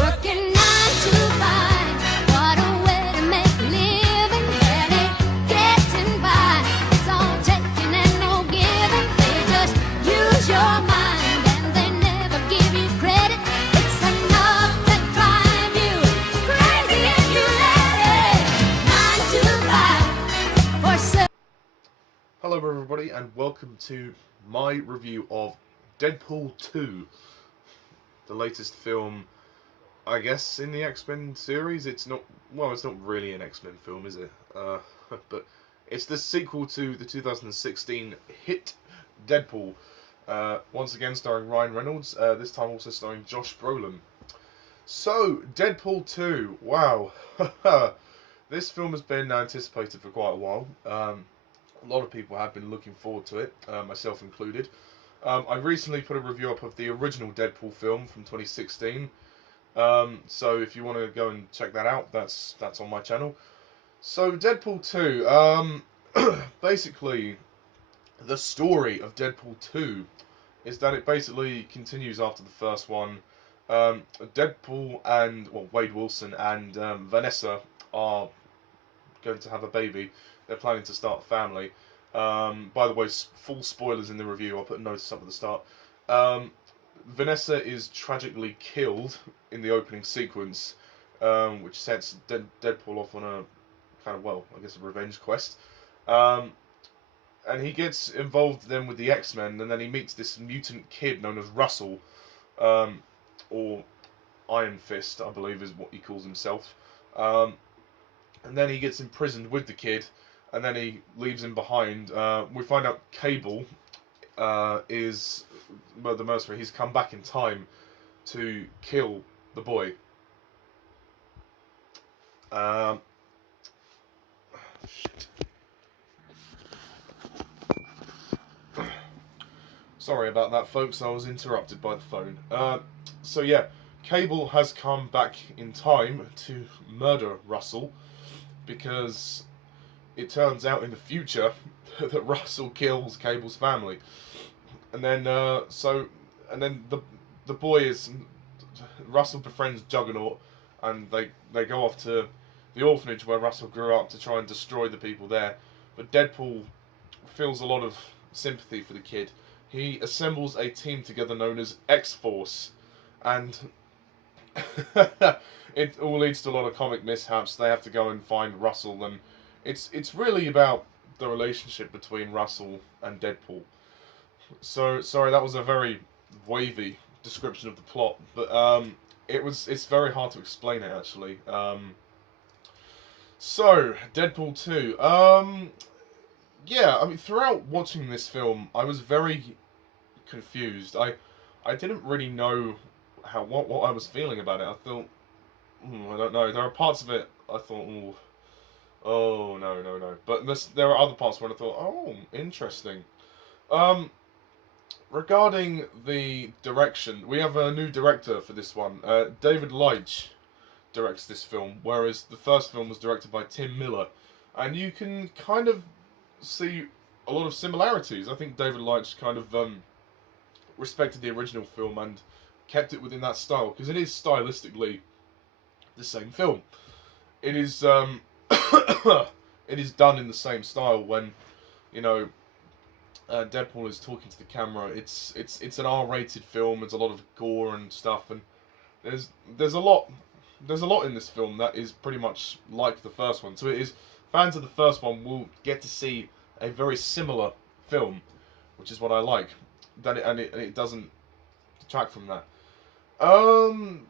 Working 9 to 5, what a way to make a living, barely getting by. It's all taking and no giving. They just use your mind and they never give you credit. It's enough to drive you crazy if you let it. 9 to 5 for sure. Hello everybody and welcome to my review of Deadpool 2, the latest film, I guess, in the X-Men series. It's not really an X-Men film, is it? But it's the sequel to the 2016 hit Deadpool, once again starring Ryan Reynolds, this time also starring Josh Brolin. So, Deadpool 2, wow. This film has been anticipated for quite a while. A lot of people have been looking forward to it, myself included. I recently put a review up of the original Deadpool film from 2016. So if you want to go and check that out, that's on my channel. So Deadpool 2, basically, the story of Deadpool 2 is that it basically continues after the first one. Deadpool and, well, Wade Wilson and Vanessa are going to have a baby. They're planning to start a family. By the way, full spoilers in the review. I'll put a notice up at the start. Vanessa is tragically killed in the opening sequence, which sets Deadpool off on a kind of, well, I guess a revenge quest. And he gets involved then with the X-Men, and then he meets this mutant kid known as Russell, or Iron Fist, I believe is what he calls himself. And then he gets imprisoned with the kid, and then he leaves him behind. We find out Cable is, well, the mercenary. He's come back in time to kill the boy. Shit. Sorry about that, folks. I was interrupted by the phone. So yeah, Cable has come back in time to murder Russell, because it turns out in the future that Russell kills Cable's family, and then the boy is, Russell befriends Juggernaut, and they go off to the orphanage where Russell grew up to try and destroy the people there. But Deadpool feels a lot of sympathy for the kid. He assembles a team together known as X-Force, and it all leads to a lot of comic mishaps. They have to go and find Russell, and it's really about the relationship between Russell and Deadpool. So sorry, that was a very wavy description of the plot, but it's very hard to explain it actually. So Deadpool 2. Yeah, I mean, throughout watching this film, I was very confused. I didn't really know what I was feeling about it. I thought, I don't know. There are parts of it I thought, oh no. But there are other parts where I thought, oh, interesting. Regarding the direction, we have a new director for this one. David Leitch directs this film, whereas the first film was directed by Tim Miller, and you can kind of see a lot of similarities. I think David Leitch kind of respected the original film and kept it within that style, because it is stylistically the same film. It is it is done in the same style. When, you know, Deadpool is talking to the camera, it's an R-rated film. There's a lot of gore and stuff, and there's a lot in this film that is pretty much like the first one. So it is, fans of the first one will get to see a very similar film, which is what I like. It doesn't detract from that.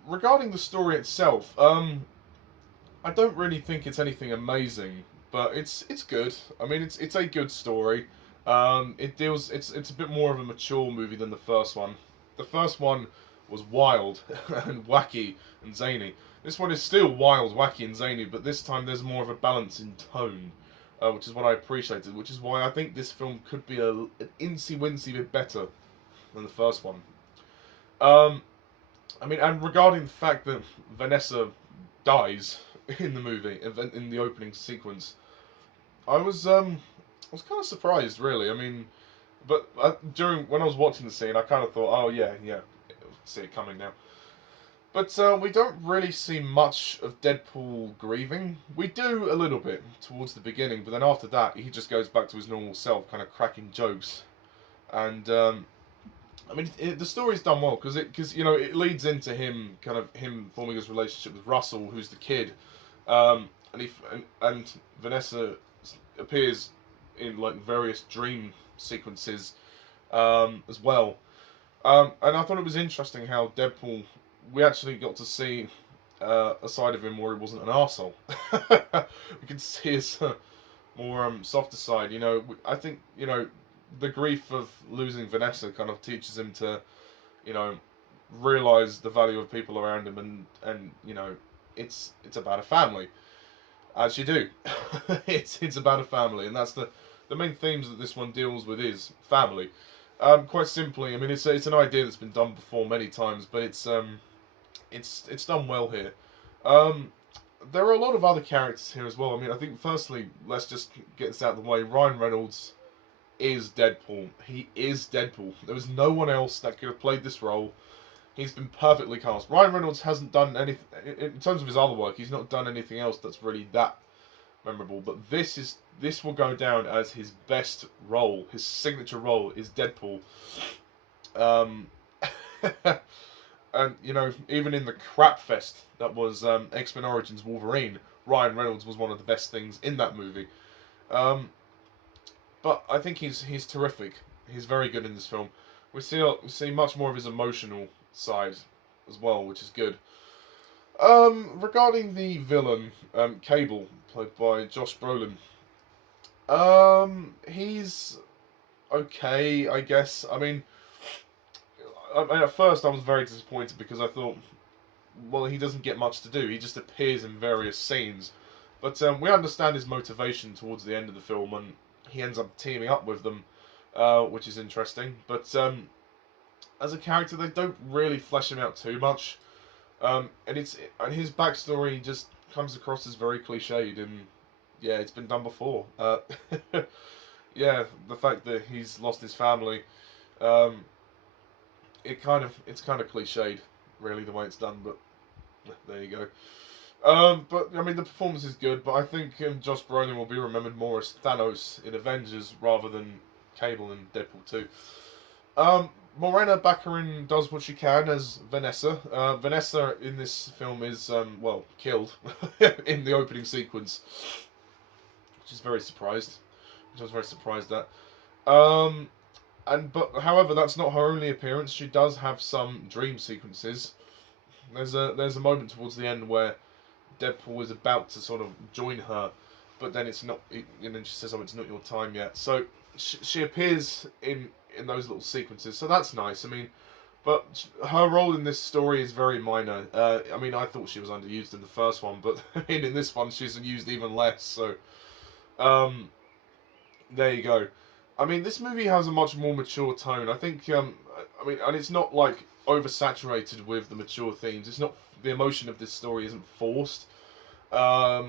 Regarding the story itself, I don't really think it's anything amazing, but it's good. I mean, it's a good story. It's a bit more of a mature movie than the first one. The first one was wild and wacky and zany. This one is still wild, wacky, and zany, but this time there's more of a balance in tone, which is what I appreciated. Which is why I think this film could be an incy-wincy bit better than the first one. I mean, and regarding the fact that Vanessa dies in the movie, in the opening sequence, I was kind of surprised, really. I mean, but when I was watching the scene, I kind of thought, oh yeah, see it coming now. But we don't really see much of Deadpool grieving. We do a little bit towards the beginning, but then after that, he just goes back to his normal self, kind of cracking jokes. And I mean, the story's done well because it leads into him forming his relationship with Russell, who's the kid, and Vanessa appears in like various dream sequences as well. And I thought it was interesting how Deadpool, we actually got to see a side of him where he wasn't an arsehole. We could see his more softer side. I think the grief of losing Vanessa kind of teaches him to, realise the value of people around him, and it's about a family, as you do. it's about a family, and that's the main themes that this one deals with is family. Quite simply, I mean, it's an idea that's been done before many times, but it's done well here. There are a lot of other characters here as well. I mean, I think firstly, let's just get this out of the way. Ryan Reynolds is Deadpool. He is Deadpool. There was no one else that could have played this role. He's been perfectly cast. Ryan Reynolds hasn't done anything in terms of his other work. He's not done anything else that's really that memorable. But this will go down as his best role. His signature role is Deadpool. And even in the crap fest that was X-Men Origins Wolverine, Ryan Reynolds was one of the best things in that movie. But I think he's terrific. He's very good in this film. We see much more of his emotional side as well, which is good. Regarding the villain, Cable, played by Josh Brolin, he's okay, I guess. I mean, at first I was very disappointed because I thought, well, he doesn't get much to do. He just appears in various scenes. But we understand his motivation towards the end of the film, and he ends up teaming up with them, which is interesting. But as a character, they don't really flesh him out too much. And his backstory just comes across as very cliched, and yeah, it's been done before. Yeah, the fact that he's lost his family, it's kind of cliched, really, the way it's done. But there you go. But I mean, the performance is good, but I think Josh Brolin will be remembered more as Thanos in Avengers rather than Cable in Deadpool 2. Morena Baccarin does what she can as Vanessa. Vanessa in this film is killed in the opening sequence, which is very surprised. Which I was very surprised at. However, that's not her only appearance. She does have some dream sequences. There's a moment towards the end where Deadpool is about to sort of join her, but then it's not. And then she says, "Oh, it's not your time yet." So she appears in those little sequences. So that's nice. I mean, but her role in this story is very minor. I mean, I thought she was underused in the first one, but in this one she's used even less. So, there you go. I mean, this movie has a much more mature tone. I think. I mean, and it's not like oversaturated with the mature themes. It's not, the emotion of this story isn't forced. I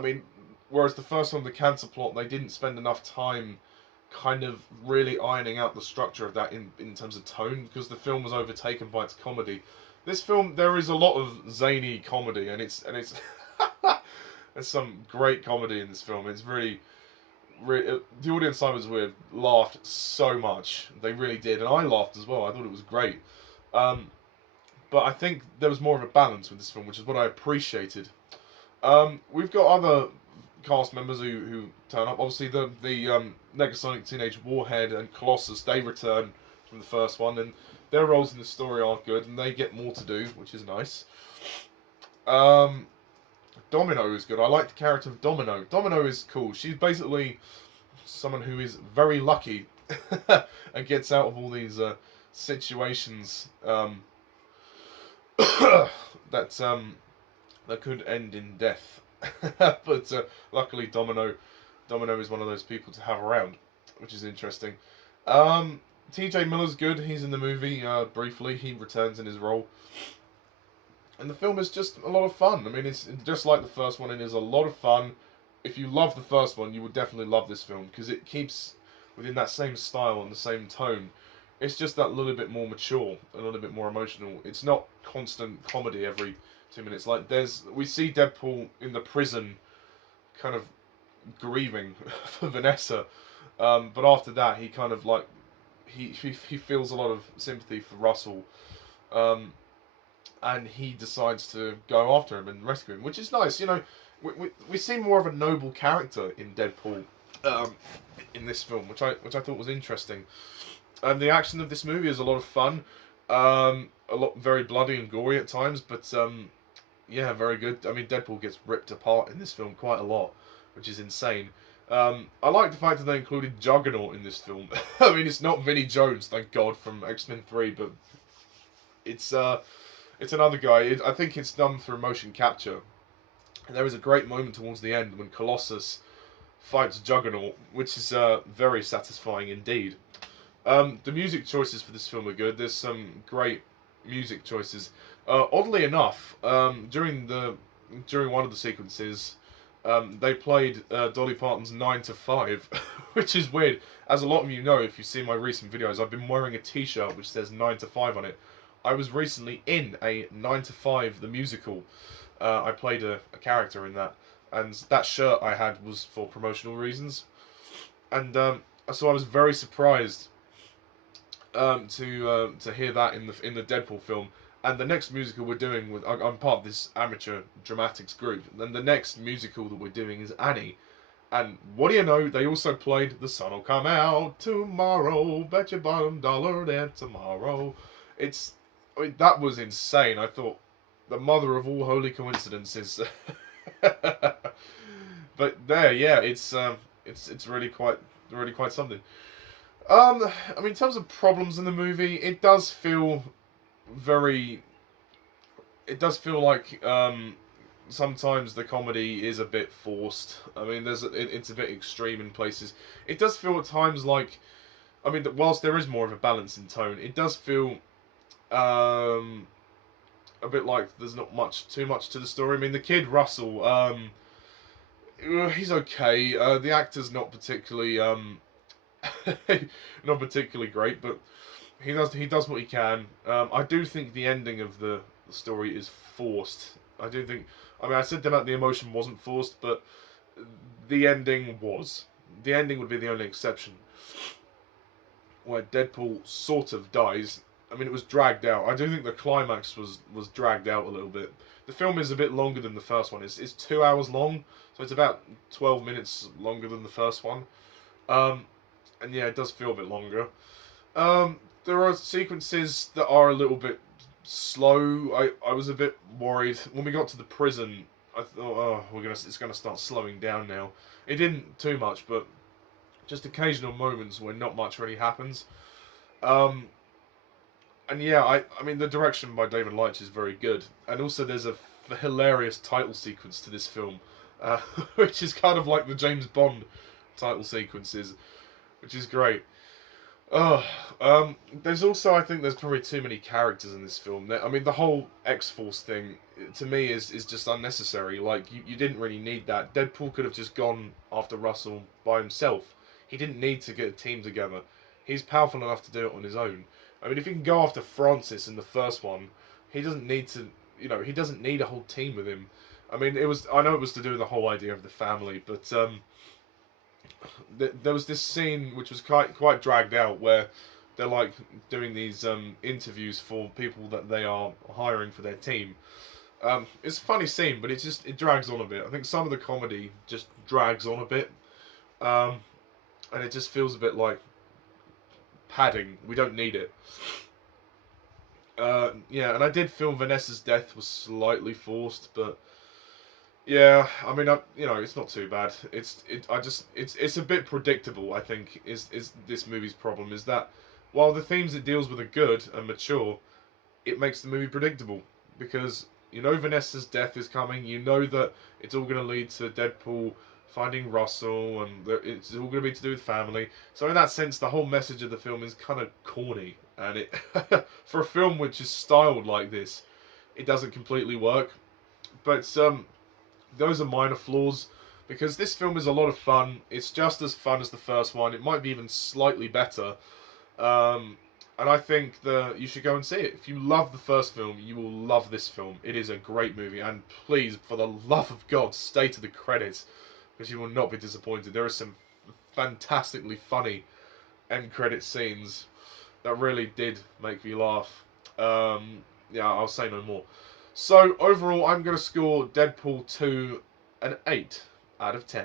mean, whereas the first one, the cancer plot, they didn't spend enough time kind of really ironing out the structure of that in terms of tone, because the film was overtaken by its comedy. This film, there is a lot of zany comedy, and it's there's some great comedy in this film. It's really the audience I was with laughed so much. They really did, and I laughed as well. I thought it was great. But I think there was more of a balance with this film, which is what I appreciated. We've got other cast members who turn up. Obviously, the Negasonic Teenage Warhead and Colossus, they return from the first one, and their roles in the story are good, and they get more to do, which is nice. Domino is good. I like the character of Domino. Domino is cool. She's basically someone who is very lucky and gets out of all these situations that could end in death. But luckily, Domino is one of those people to have around, which is interesting. TJ Miller's good. He's in the movie briefly. He returns in his role. And the film is just a lot of fun. I mean, it's just like the first one, and is a lot of fun. If you love the first one, you would definitely love this film, because it keeps within that same style and the same tone. It's just that little bit more mature, a little bit more emotional. It's not constant comedy every 2 minutes. Like we see Deadpool in the prison, kind of grieving for Vanessa, but after that he kind of like he feels a lot of sympathy for Russell, and he decides to go after him and rescue him, which is nice. You know, we see more of a noble character in Deadpool, in this film, which I thought was interesting. And the action of this movie is a lot of fun, very bloody and gory at times, but yeah, very good. I mean, Deadpool gets ripped apart in this film quite a lot, which is insane. I like the fact that they included Juggernaut in this film. I mean, it's not Vinnie Jones, thank God, from X-Men 3, but it's another guy. I think it's done through motion capture. And there is a great moment towards the end when Colossus fights Juggernaut, which is very satisfying indeed. The music choices for this film are good. There's some great music choices. Oddly enough, during one of the sequences, they played Dolly Parton's 9 to 5, which is weird. As a lot of you know, if you see my recent videos, I've been wearing a t-shirt which says 9 to 5 on it. I was recently in a 9 to 5, the musical. I played a character in that, and that shirt I had was for promotional reasons. And so I was very surprised to hear that in the Deadpool film. And the next musical we're doing, I'm part of this amateur dramatics group, and the next musical that we're doing is Annie. And what do you know, they also played The Sun'll Come Out Tomorrow, bet your bottom dollar that tomorrow. I mean, that was insane. I thought, the mother of all holy coincidences. But there, yeah, it's really quite something. I mean, in terms of problems in the movie, it does feel like sometimes the comedy is a bit forced. I mean, it's a bit extreme in places. It does feel at times like, I mean, whilst there is more of a balance in tone, it does feel a bit like there's not too much to the story. I mean, the kid Russell, he's okay. The actor's not particularly not particularly great, but he does what he can. I do think the ending of the story is forced. I mean, I said that the emotion wasn't forced, but the ending was. The ending would be the only exception, where Deadpool sort of dies. I mean, it was dragged out. I do think the climax was dragged out a little bit. The film is a bit longer than the first one. It's 2 hours long, so it's about 12 minutes longer than the first one. And yeah, it does feel a bit longer. There are sequences that are a little bit slow. I was a bit worried when we got to the prison. I thought, oh, it's gonna start slowing down now. It didn't too much, but just occasional moments where not much really happens. And yeah, I mean, the direction by David Leitch is very good, and also there's a hilarious title sequence to this film, which is kind of like the James Bond title sequences, which is great. There's also, I think there's probably too many characters in this film. I mean, the whole X-Force thing, to me, is just unnecessary. Like, you didn't really need that. Deadpool could have just gone after Russell by himself. He didn't need to get a team together. He's powerful enough to do it on his own. I mean, if he can go after Francis in the first one, he doesn't need to, he doesn't need a whole team with him. I mean, I know it was to do with the whole idea of the family, but there was this scene which was quite dragged out, where they're like doing these interviews for people that they are hiring for their team. It's a funny scene, but it drags on a bit. I think some of the comedy just drags on a bit, and it just feels a bit like padding. We don't need it. Yeah, and I did feel Vanessa's death was slightly forced, but yeah, I mean, it's not too bad. It's a bit predictable. I think is this movie's problem, is that while the themes it deals with are good and mature, it makes the movie predictable, because Vanessa's death is coming. You know that it's all going to lead to Deadpool finding Russell, and it's all going to be to do with family. So in that sense, the whole message of the film is kind of corny, and it for a film which is styled like this, it doesn't completely work. But those are minor flaws, because this film is a lot of fun. It's just as fun as the first one. It might be even slightly better. And I think that you should go and see it. If you love the first film, you will love this film. It is a great movie, and please, for the love of God, stay to the credits, because you will not be disappointed. There are some fantastically funny end credit scenes that really did make me laugh. Yeah, I'll say no more. So, overall, I'm going to score Deadpool 2 an 8 out of 10.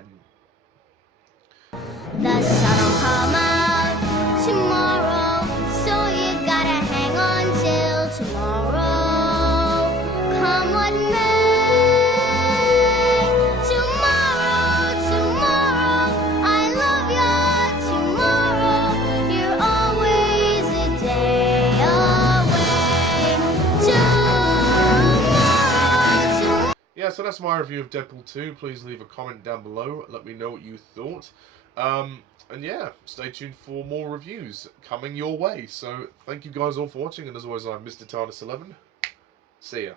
The sun'll come out tomorrow, so you gotta hang on till tomorrow. Come what may. Tomorrow, tomorrow, I love ya. Tomorrow, you're always a day away. Tomorrow. Yeah, so that's my review of Deadpool 2. Please leave a comment down below. Let me know what you thought. And yeah, stay tuned for more reviews coming your way. So, thank you guys all for watching, and as always, I'm Mr. TARDIS11. See ya.